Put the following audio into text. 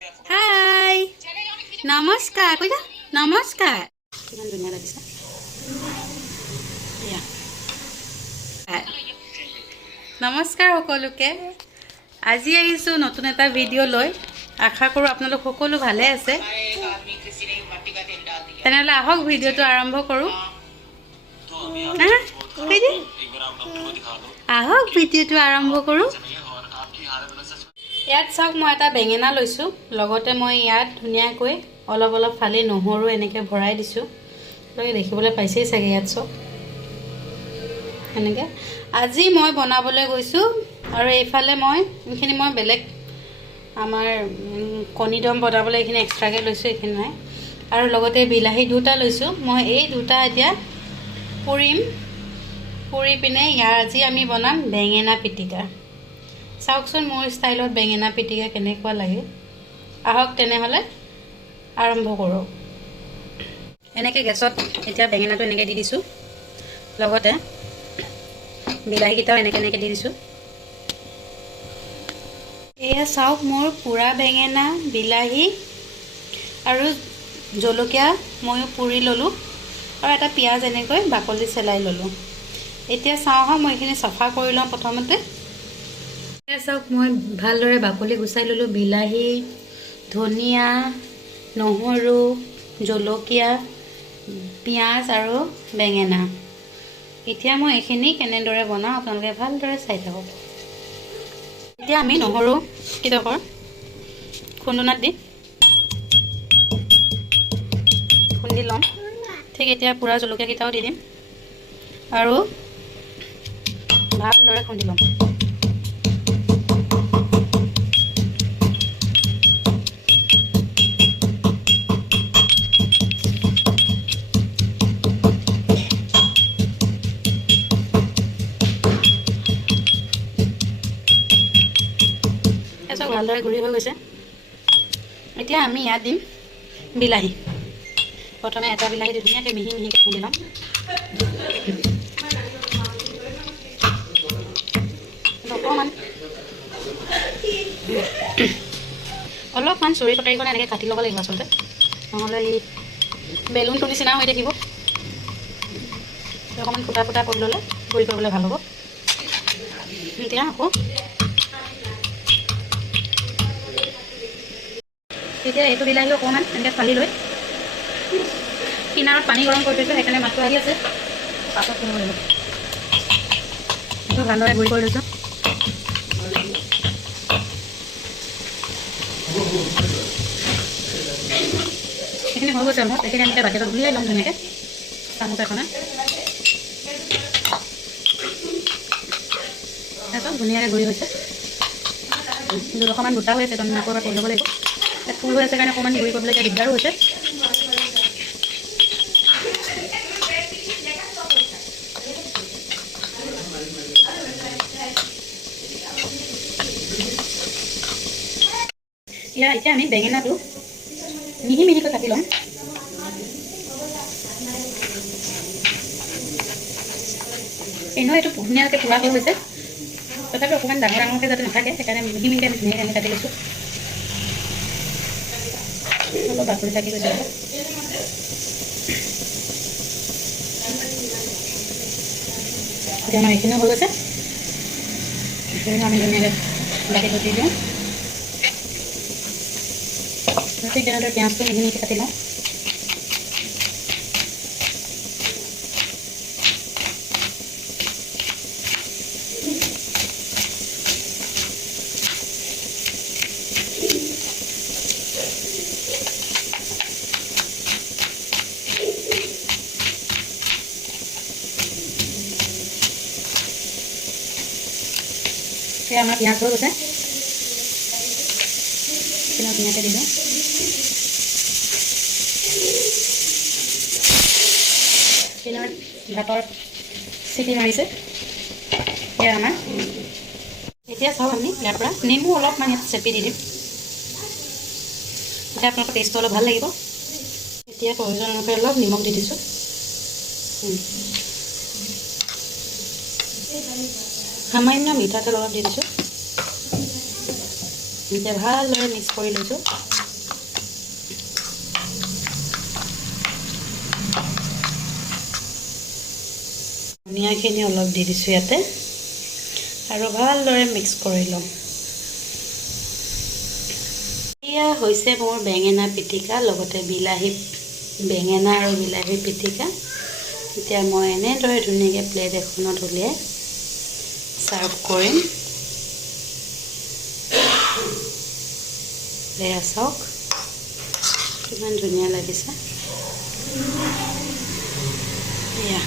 হাই নমস্কাৰ কৈ যা নমস্কাৰ কিমান ধুনীয়া লাগিছে নমস্কাৰ সকলোকে আজি আহিছোঁ নতুন এটা ভিডিঅ' লৈ আশা কৰোঁ আপোনালোক সকলো ভালে আছে তেনেহ'লে আহক ভিডিঅ'টো আৰম্ভ কৰোঁ আহক ভিডিঅ'টো আৰম্ভ কৰোঁ ইয়াত চাওক মই এটা বেঙেনা লৈছোঁ লগতে মই ইয়াত ধুনীয়াকৈ অলপ অলপ ফালি নহৰু এনেকৈ ভৰাই দিছোঁ আপোনালোকে দেখিবলৈ পাইছেই চাগে ইয়াত চাওক এনেকৈ আজি মই বনাবলৈ গৈছোঁ আৰু এইফালে এইখিনি মই বেলেগ আমাৰ কণী দম বনাবলৈ এইখিনি এক্সট্ৰাকৈ লৈছোঁ এইখিনি নাই আৰু লগতে বিলাহী দুটা লৈছোঁ মই এই দুটা এতিয়া পুৰি পিনে ইয়াৰ আজি আমি বনাম বেঙেনা পিটিকা চাওকচোন মোৰ ষ্টাইলত বেঙেনা পিটিকা কেনেকুৱা লাগে আহক তেনেহ'লে আৰম্ভ কৰোঁ এনেকৈ গেছত এতিয়া বেঙেনাটো এনেকৈ দি দিছোঁ লগতে বিলাহীকেইটাও এনেকৈ দি দিছোঁ এয়া চাওক মোৰ পুৰা বেঙেনা বিলাহী আৰু জলকীয়া ময়ো পুৰি ল'লোঁ আৰু এটা পিঁয়াজ এনেকৈ বাকলি চেলাই ল'লোঁ এতিয়া চাওঁ মই এইখিনি চাফা কৰি লওঁ প্ৰথমতে চাওক মই ভালদৰে বাকলি গুচাই ল'লোঁ বিলাহী ধনিয়া নহৰু জলকীয়া পিঁয়াজ আৰু বেঙেনা এতিয়া মই এইখিনি কেনেদৰে বনাওঁ আপোনালোকে ভালদৰে চাই থাকক এতিয়া আমি নহৰু কিডোখৰ খুন্দুনাত দি খুন্দি ল'ম ঠিক এতিয়া পুৰা জলকীয়াকেইটাও দি দিম আৰু ভালদৰে খুন্দি ল'ম ভালদৰে গুড়ি হৈ গৈছে এতিয়া আমি ইয়াত দিম বিলাহী প্ৰথমে এটা বিলাহী দি ধুনীয়াকৈ মিহি মিহিকৈ খুন্দি ল'ম অলপমান চুৰি কটাৰীখন এনেকৈ কাটি ল'ব লাগিব আচলতে নহ'লে এই বেলুনটো নিচিনা হৈ থাকিব অকণমান ফুটা ফুটা কৰি ল'লে গুড়ি কৰিবলৈ ভাল হ'ব এতিয়া আকৌ তেতিয়া এইটো বিলাহী অকণমান এনেকৈ ফালি লৈ কিনাৰত পানী গৰম কৰি থৈছোঁ সেইকাৰণে মাছটো আহি আছে পাছত কৰিব লাগিব এইটো ভালদৰে গুড়ি কৰি লৈছোঁ এইখিনি হৈ গৈছে অলপ এইখিনি আমি বাকেটত উলিয়াই ল'ম ধুনীয়াকৈ চামুচ এখনে তাৰপিছত ধুনীয়াকৈ গুড়ি হৈছে অকণমান গোটা হৈ আছে তাৰমানে আকৌ এবাৰ কৰি ল'ব লাগিব ফুল হৈ আছে কাৰণে অকণমান গুড়ি কৰিবলৈ এতিয়া দিগদাৰো হৈছে এতিয়া আমি বেঙেনাটো মিহি মিহিকৈ কাটি ল'ম এনেও এইটো ধুনীয়াকৈ পুৰা হৈ গৈছে তথাপি অকণমান ডাঙৰ ডাঙৰকৈ যাতে নাথাকে সেইকাৰণে মিহি মিহিকৈ আমি ধুনীয়াকৈ আমি কাটি লৈছোঁ অলপ বাকলি থাকি গৈছে এতিয়া আমাৰ এইখিনিও হৈ গৈছে এইখিনি আমি ধুনীয়াকৈ বাকীটো দি দিওঁ ঠিক তেনেদৰে পিঁয়াজটো মিহি মিহিকৈ কাটি লওঁ এতিয়া আমাৰ পিঁয়াজ হৈ গৈছে এইখিনি ধুনীয়াকৈ দি দিওঁ ভাতৰ চিটি মাৰিছে এয়া আমাৰ এতিয়া চাওক আমি ইয়াৰ পৰা নেমু অলপমান ইয়াত চেপি দি দিম এতিয়া আপোনালোকৰ টেষ্টটো অলপ ভাল লাগিব এতিয়া প্ৰয়োজন অনুসৰি অলপ নিমখ দি দিছোঁ সামান্য মিঠাতেল অলপ দি দিছোঁ এতিয়া ভালদৰে মিক্স কৰি লৈছোঁ। ধনিয়াখিনি অলপ দি দিছোঁ ইয়াতে আৰু ভালদৰে মিক্স কৰি ল'ম। এয়া হৈছে মোৰ বেঙেনা পিটিকা, লগতে বেঙেনা আৰু বিলাহী পিটিকা। এতিয়া মই এনেদৰে ধুনীয়াকৈ প্লেট এখনত উলিয়াই ছাৰ্ভ কৰিম। এয়া চাওক কিমান ধুনীয়া লাগিছে। এয়া